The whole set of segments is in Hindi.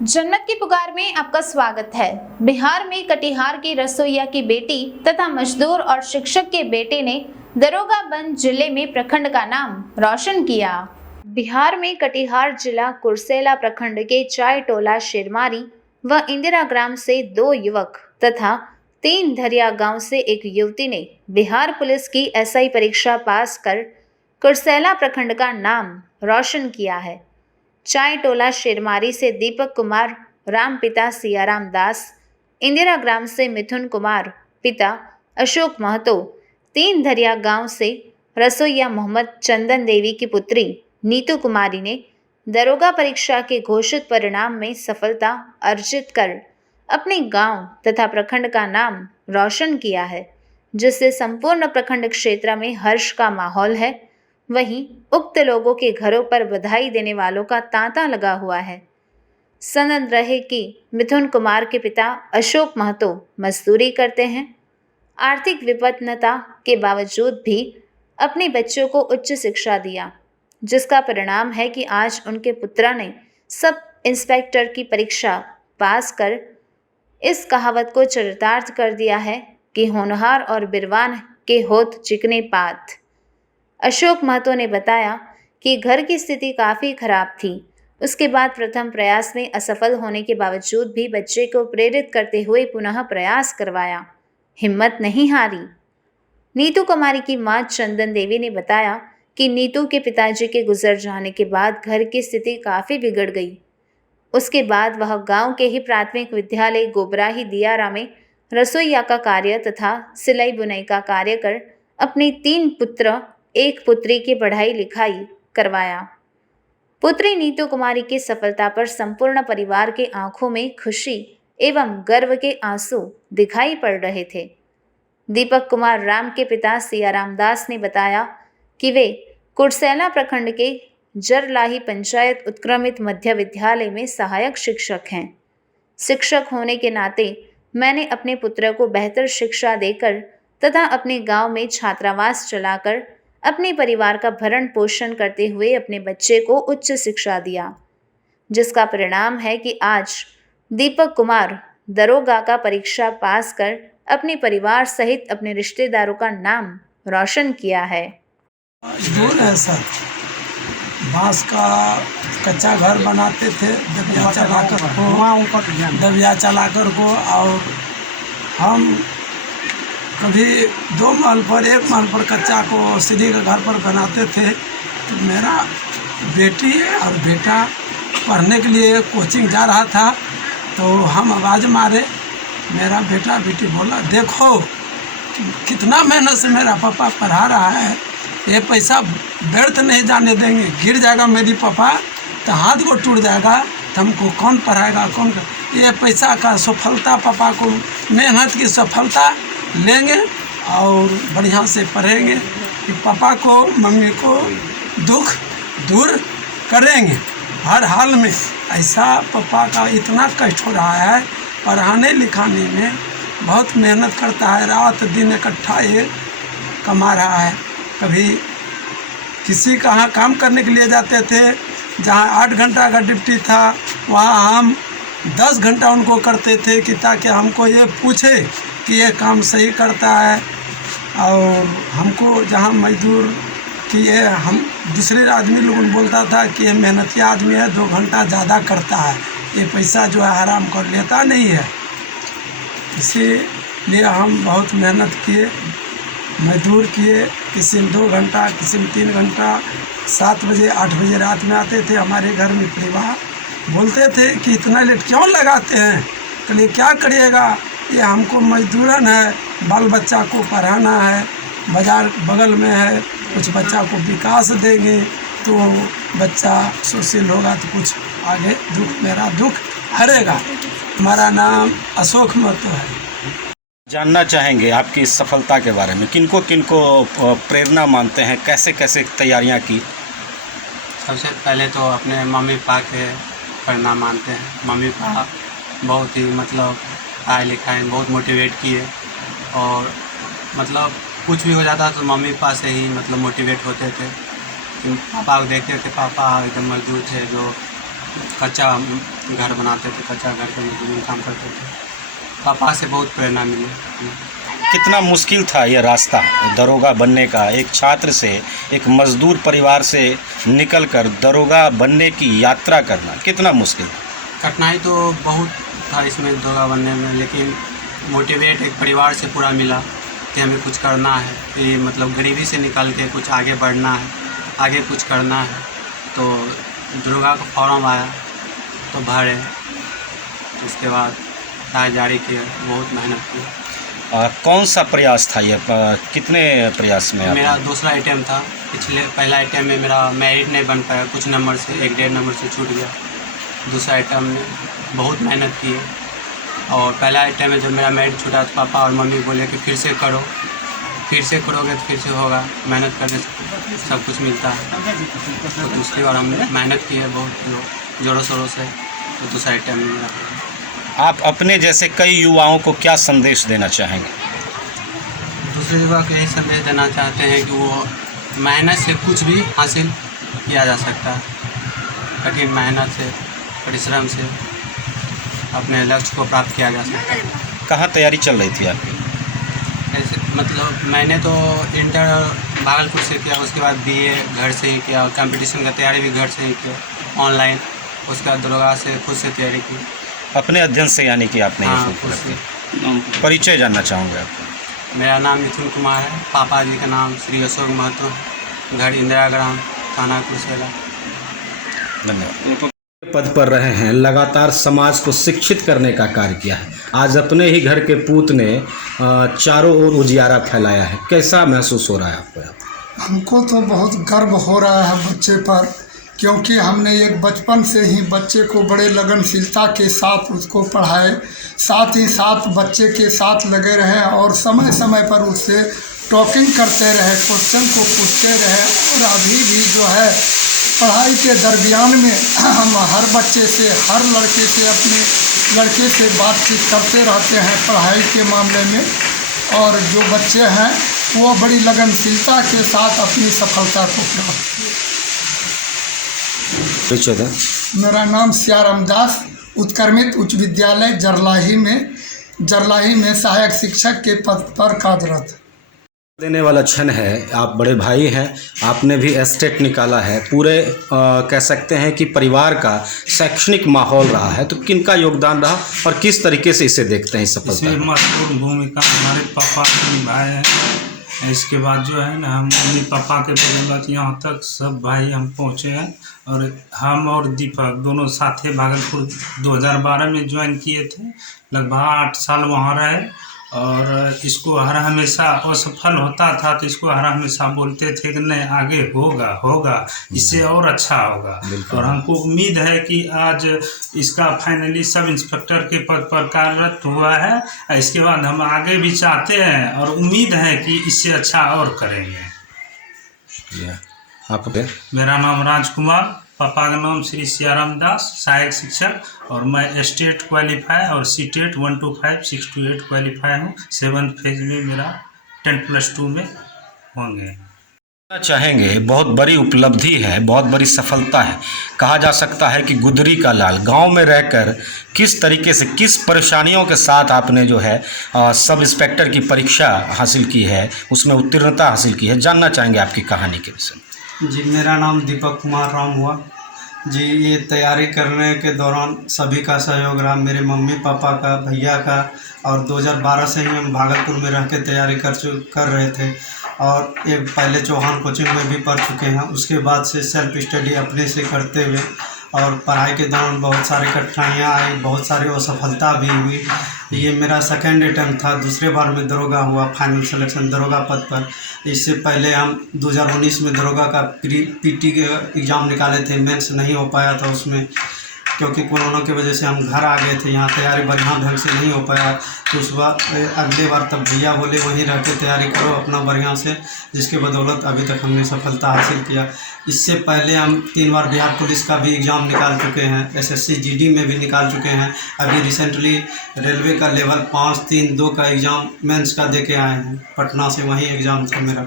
जन्नत की पुकार में आपका स्वागत है। बिहार में कटिहार की रसोइया की बेटी तथा मजदूर और शिक्षक के बेटे ने दरोगागंज जिले में प्रखंड का नाम रोशन किया। बिहार में कटिहार जिला कुर्सेला प्रखंड के चाय टोला शेरमारी व इंदिरा ग्राम से 2 युवक तथा 3 धरिया गांव से एक युवती ने बिहार पुलिस की एसआई परीक्षा पास कर कुर्सेला प्रखंड का नाम रोशन किया है। चाय टोला शेरमारी से दीपक कुमार राम पिता सियाराम दास, इंदिरा ग्राम से मिथुन कुमार पिता अशोक महतो, 3 धरिया गांव से रसोइया मोहम्मद चंदन देवी की पुत्री नीतू कुमारी ने दरोगा परीक्षा के घोषित परिणाम में सफलता अर्जित कर अपने गांव तथा प्रखंड का नाम रोशन किया है, जिससे संपूर्ण प्रखंड क्षेत्र में हर्ष का माहौल है। वहीं उक्त लोगों के घरों पर बधाई देने वालों का तांता लगा हुआ है। सनद रहे कि मिथुन कुमार के पिता अशोक महतो मजदूरी करते हैं। आर्थिक विपन्नता के बावजूद भी अपने बच्चों को उच्च शिक्षा दिया, जिसका परिणाम है कि आज उनके पुत्रा ने सब इंस्पेक्टर की परीक्षा पास कर इस कहावत को चरितार्थ कर दिया है कि होनहार और बिरवान के होत चिकने पात। अशोक महतो ने बताया कि घर की स्थिति काफ़ी खराब थी। उसके बाद प्रथम प्रयास में असफल होने के बावजूद भी बच्चे को प्रेरित करते हुए पुनः प्रयास करवाया, हिम्मत नहीं हारी। नीतू कुमारी की मां चंदन देवी ने बताया कि नीतू के पिताजी के गुजर जाने के बाद घर की स्थिति काफ़ी बिगड़ गई। उसके बाद वह गांव के ही प्राथमिक विद्यालय गोबराही दियारा में रसोइया का कार्य तथा सिलाई बुनाई का कार्य कर अपने 3 पुत्र 1 पुत्री की पढ़ाई लिखाई करवाया। पुत्री नीतू कुमारी की सफलता पर संपूर्ण परिवार के आंखों में खुशी एवं गर्व के आंसू दिखाई पड़ रहे थे। दीपक कुमार राम के पिता सियाराम दास ने बताया कि वे कुर्सेला प्रखंड के जरलाही पंचायत उत्क्रमित मध्य विद्यालय में सहायक शिक्षक हैं। शिक्षक होने के नाते मैंने अपने पुत्र को बेहतर शिक्षा देकर तथा अपने गांव में छात्रावास चलाकर अपने परिवार का भरण पोषण करते हुए अपने बच्चे को उच्च शिक्षा दिया, जिसका परिणाम है कि आज दीपक कुमार दरोगा का परीक्षा पास कर अपने परिवार सहित अपने रिश्तेदारों का नाम रोशन किया है। दूर है सर, बांस का कच्चा घर बनाते थे दबिया चलाकर को, और हम कभी 2 महल पर 1 महल पर कच्चा को सीढ़ी के घर पर बनाते थे। तो मेरा बेटी और बेटा पढ़ने के लिए कोचिंग जा रहा था, तो हम आवाज़ मारे, मेरा बेटा बेटी बोला देखो कितना मेहनत से मेरा पापा पढ़ा रहा है, ये पैसा व्यर्थ नहीं जाने देंगे, गिर जाएगा मेरी पापा तो हाथ को टूट जाएगा, तो हमको कौन पढ़ाएगा कौन कर। ये पैसा का सफलता पापा को मेहनत की सफलता लेंगे और बढ़िया से पढ़ेंगे कि पापा को मम्मी को दुख दूर करेंगे हर हाल में। ऐसा पापा का इतना कष्ट हो रहा है, पढ़ाने लिखाने में बहुत मेहनत करता है, रात दिन इकट्ठा ये कमा रहा है। कभी किसी कहाँ काम करने के लिए जाते थे, जहाँ 8 घंटा का ड्यूटी था वहाँ हम 10 घंटा उनको करते थे कि ताकि हमको ये पूछे कि ये काम सही करता है। और हमको जहाँ मजदूर कि ये हम दूसरे आदमी लोगों ने बोलता था कि ये मेहनती आदमी है, 2 घंटा ज़्यादा करता है, ये पैसा जो है हराम कर लेता नहीं है। इसीलिए हम बहुत मेहनत किए, मजदूर किए, किसी में 2 घंटा किसी में 3 घंटा। 7 बजे 8 बजे रात में आते थे हमारे घर में परिवार, बोलते थे कि इतना लेट क्यों लगाते हैं। चलिए क्या करिएगा, ये हमको मजदूरन है, बाल बच्चा को पढ़ाना है, बाज़ार बगल में है, कुछ बच्चा को विकास देंगे तो बच्चा सुशील होगा तो कुछ आगे मेरा दुख हरेगा। हमारा नाम अशोक महतो है। जानना चाहेंगे आपकी इस सफलता के बारे में, किनको किनको प्रेरणा मानते हैं, कैसे कैसे तैयारियां की? सबसे पहले तो अपने मम्मी पापा के प्रेरणा मानते हैं। मम्मी पापा बहुत ही पढ़ाई लिखाई बहुत मोटिवेट किए, और कुछ भी हो जाता तो मम्मी पापा से ही मोटिवेट होते थे। पापा को देखते थे, पापा एकदम मजदूर थे जो कच्चा घर बनाते थे, कच्चा घर पे मजदूरी काम करते थे। पापा से बहुत प्रेरणा मिली। कितना मुश्किल था यह रास्ता दरोगा बनने का, एक छात्र से, एक मजदूर परिवार से निकलकर दरोगा बनने की यात्रा करना कितना मुश्किल था? कठिनाई तो बहुत था इसमें दरोगा बनने में, लेकिन मोटिवेट एक परिवार से पूरा मिला कि हमें कुछ करना है, ये मतलब गरीबी से निकल के कुछ आगे बढ़ना है, आगे कुछ करना है। तो दरोगा का फॉर्म आया तो भरे, उसके बाद राय जारी किया, बहुत मेहनत की। कौन सा प्रयास था यह, कितने प्रयास में मेरा आपने? दूसरा अटैम्प्ट था। पहला अटैम्प्ट में मेरा मेरिट नहीं बन पाया, कुछ नंबर से, 1-1.5 नंबर से छूट गया। दूसरा अटैम्प्ट में बहुत मेहनत की है, और पहला अटैम्प्ट में जब मेरा मेरिट छूटा तो पापा और मम्मी बोले कि फिर से करो, फिर से करोगे तो फिर से होगा, मेहनत करने से सब कुछ मिलता है। तो दूसरी बार हमने मेहनत की है बहुत ज़ोरों शोरों से, तो दूसरा अटैम्प्ट में मेरा। आप अपने जैसे कई युवाओं को क्या संदेश देना चाहेंगे? दूसरे युवा को यही संदेश देना चाहते हैं कि वो मेहनत से कुछ भी हासिल किया जा सकता है। कठिन मेहनत से, परिश्रम से अपने लक्ष्य को प्राप्त किया जा सकता है। कहाँ तैयारी चल रही थी आपकी? ऐसे मतलब मैंने तो इंटर भागलपुर से किया, उसके बाद BA घर से ही किया, कंपटीशन का तैयारी भी घर से ही किया ऑनलाइन। उसके बाद दरोगा से खुद से तैयारी की। अपने अध्ययन से, यानी कि आपने ये हाँ, शुरू खुद किया। से। परिचय जानना चाहूँगा आपका। मेरा नाम मिथुन कुमार है, पापा जी का नाम श्री अशोक महतो है, घर इंदिरा ग्राम, थाना कुर्सेला। धन्यवाद। पद पर रहे हैं, लगातार समाज को शिक्षित करने का कार्य किया है। आज अपने ही घर के पूत ने चारों ओर उजियारा फैलाया है। कैसा महसूस हो रहा है आपको? हमको तो बहुत गर्व हो रहा है बच्चे पर, क्योंकि हमने एक बचपन से ही बच्चे को बड़े लगनशीलता के साथ उसको पढ़ाए, साथ ही साथ बच्चे के साथ लगे रहे और समय समय पर उससे टॉकिंग करते रहे, क्वेश्चन को पूछते रहे। और अभी भी जो है पढ़ाई के दरमियान में हम हर बच्चे से, हर लड़के से, अपने लड़के से बातचीत करते रहते हैं पढ़ाई के मामले में। और जो बच्चे हैं वो बड़ी लगनशीलता के साथ अपनी सफलता को प्राप्त किया। मेरा नाम सियाराम दास, उत्क्रमित उच्च विद्यालय जरलाही में सहायक शिक्षक के पद पर कार्यरत। देने वाला क्षण है। आप बड़े भाई हैं, आपने भी एस्टेट निकाला है, पूरे कह सकते हैं कि परिवार का शैक्षणिक माहौल रहा है, तो किनका योगदान रहा और किस तरीके से इसे देखते हैं इस सफलता? इसमें महत्वपूर्ण भूमिका हमारे पापा ने निभाए हैं। इसके बाद जो है ना, हम मम्मी पापा के बदौलत यहाँ तक सब भाई हम पहुँचे हैं। और हम और दीपक दोनों साथ ही भागलपुर 2012 में ज्वाइन किए थे, लगभग 8 साल वहाँ रहे। और इसको हर हमेशा असफल होता था तो इसको हर हमेशा बोलते थे कि नहीं आगे होगा, इससे और अच्छा होगा। और हमको उम्मीद है कि आज इसका फाइनली सब इंस्पेक्टर के पद पर कार्यरत हुआ है। इसके बाद हम आगे भी चाहते हैं और उम्मीद है कि इससे अच्छा और करेंगे। आप मेरा नाम राजकुमार, पापा का नाम श्री सियाराम दास, सहायक शिक्षक, और मैं स्टेट क्वालिफाई और सीटेट 1 to 5 6 to 8 क्वालिफाई हूँ। 7th फेज में मेरा 10+2 में होंगे। चाहेंगे, बहुत बड़ी उपलब्धि है, बहुत बड़ी सफलता है। कहा जा सकता है कि गुदरी का लाल गांव में रहकर किस तरीके से, किस परेशानियों के साथ आपने जो है सब इंस्पेक्टर की परीक्षा हासिल की है, उसमें उत्तीर्णता हासिल की है, जानना चाहेंगे आपकी कहानी के विषय में। जी, मेरा नाम दीपक कुमार राम हुआ जी। ये तैयारी करने के दौरान सभी का सहयोग रहा, मेरे मम्मी पापा का, भैया का। और 2012 से ही हम भागलपुर में रह के तैयारी कर रहे थे। और एक पहले चौहान कोचिंग में भी पढ़ चुके हैं, उसके बाद से सेल्फ स्टडी अपने से करते हुए और पढ़ाई के दौरान बहुत सारी कठिनाइयाँ आई, बहुत सारी असफलता भी हुई। ये मेरा सेकेंड अटैम्प्ट था, दूसरे बार में दरोगा हुआ, फाइनल सिलेक्शन दरोगा पद पर। इससे पहले हम 2019 में दरोगा का PT के एग्ज़ाम निकाले थे, मेंस नहीं हो पाया था उसमें, क्योंकि कोरोना की वजह से हम घर आ गए थे, यहाँ तैयारी बढ़िया ढंग से नहीं हो पाया। तो उस बार अगले बार तब भैया बोले वहीं रह के तैयारी करो अपना बढ़िया से, जिसके बदौलत अभी तक हमने सफलता हासिल किया। इससे पहले हम 3 बार बिहार पुलिस का भी एग्ज़ाम निकाल चुके हैं, SSC GD में भी निकाल चुके हैं। अभी रिसेंटली रेलवे का लेवल 5-3-2 का एग्ज़ाम मेंस का दे के आए हैं, पटना से वहीं एग्ज़ाम था मेरा।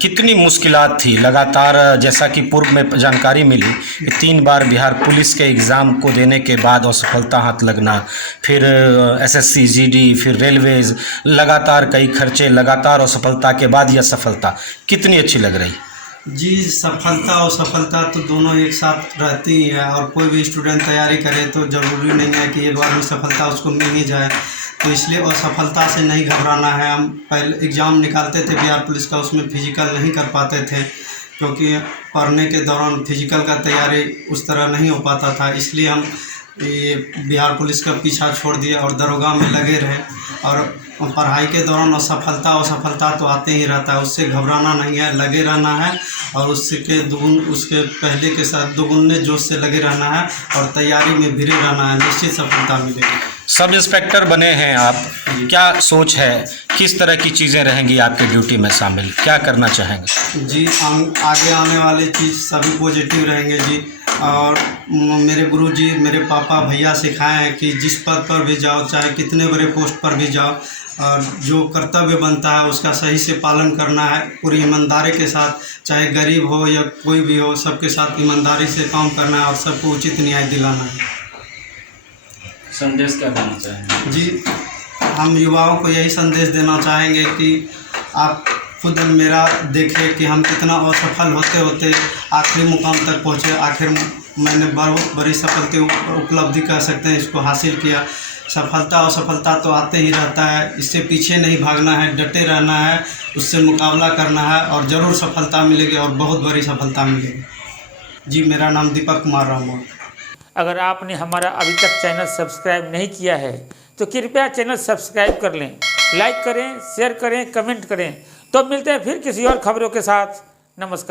कितनी मुश्किलात थी लगातार, जैसा कि पूर्व में जानकारी मिली कि 3 बार बिहार पुलिस के एग्ज़ाम को देने के बाद असफलता हाथ लगना, फिर एसएससी, जीडी, फिर रेलवेज़, लगातार कई खर्चे, लगातार असफलता के बाद यह सफलता कितनी अच्छी लग रही? जी, सफलता और सफलता तो दोनों एक साथ रहती ही है, और कोई भी स्टूडेंट तैयारी करे तो ज़रूरी नहीं है कि एक बार में सफलता उसको मिल ही जाए। तो इसलिए असफलता से नहीं घबराना है। हम पहले एग्ज़ाम निकालते थे बिहार पुलिस का, उसमें फिजिकल नहीं कर पाते थे क्योंकि पढ़ने के दौरान फिजिकल का तैयारी उस तरह नहीं हो पाता था। इसलिए हम ये बिहार पुलिस का पीछा छोड़ दिए और दरोगा में लगे रहे। और पढ़ाई के दौरान असफलता तो आते ही रहता है, उससे घबराना नहीं है, लगे रहना है और उसके पहले के साथ दोगुने जोश से लगे रहना है और तैयारी में भिड़े रहना है, निश्चित सफलता मिलेगी। सब इंस्पेक्टर बने हैं आप, क्या सोच है, किस तरह की चीज़ें रहेंगी आपके ड्यूटी में शामिल, क्या करना चाहेंगे? जी, आगे आने वाले चीज़ सभी पॉजिटिव रहेंगे जी। और मेरे गुरुजी, मेरे पापा, भैया सिखाए हैं कि जिस पद पर भी जाओ, चाहे कितने बड़े पोस्ट पर भी जाओ, और जो कर्तव्य बनता है उसका सही से पालन करना है, पूरी ईमानदारी के साथ, चाहे गरीब हो या कोई भी हो, सबके साथ ईमानदारी से काम करना है और सबको उचित न्याय दिलाना है। संदेश क्या देना चाहेंगे? जी, हम युवाओं को यही संदेश देना चाहेंगे कि आप खुद मेरा देखें कि हम कितना असफल होते होते आखिरी मुकाम तक पहुँचे। आखिर मैंने बहुत बड़ी सफलता उपलब्धि कर सकते हैं इसको हासिल किया। सफलता और सफलता तो आते ही रहता है, इससे पीछे नहीं भागना है, डटे रहना है, उससे मुकाबला करना है और ज़रूर सफलता मिलेगी और बहुत बड़ी सफलता मिलेगी। जी, मेरा नाम दीपक कुमार राम है। अगर आपने हमारा अभी तक चैनल सब्सक्राइब नहीं किया है तो कृपया चैनल सब्सक्राइब कर लें, लाइक करें, शेयर करें, कमेंट करें। तो मिलते हैं फिर किसी और खबरों के साथ। नमस्कार।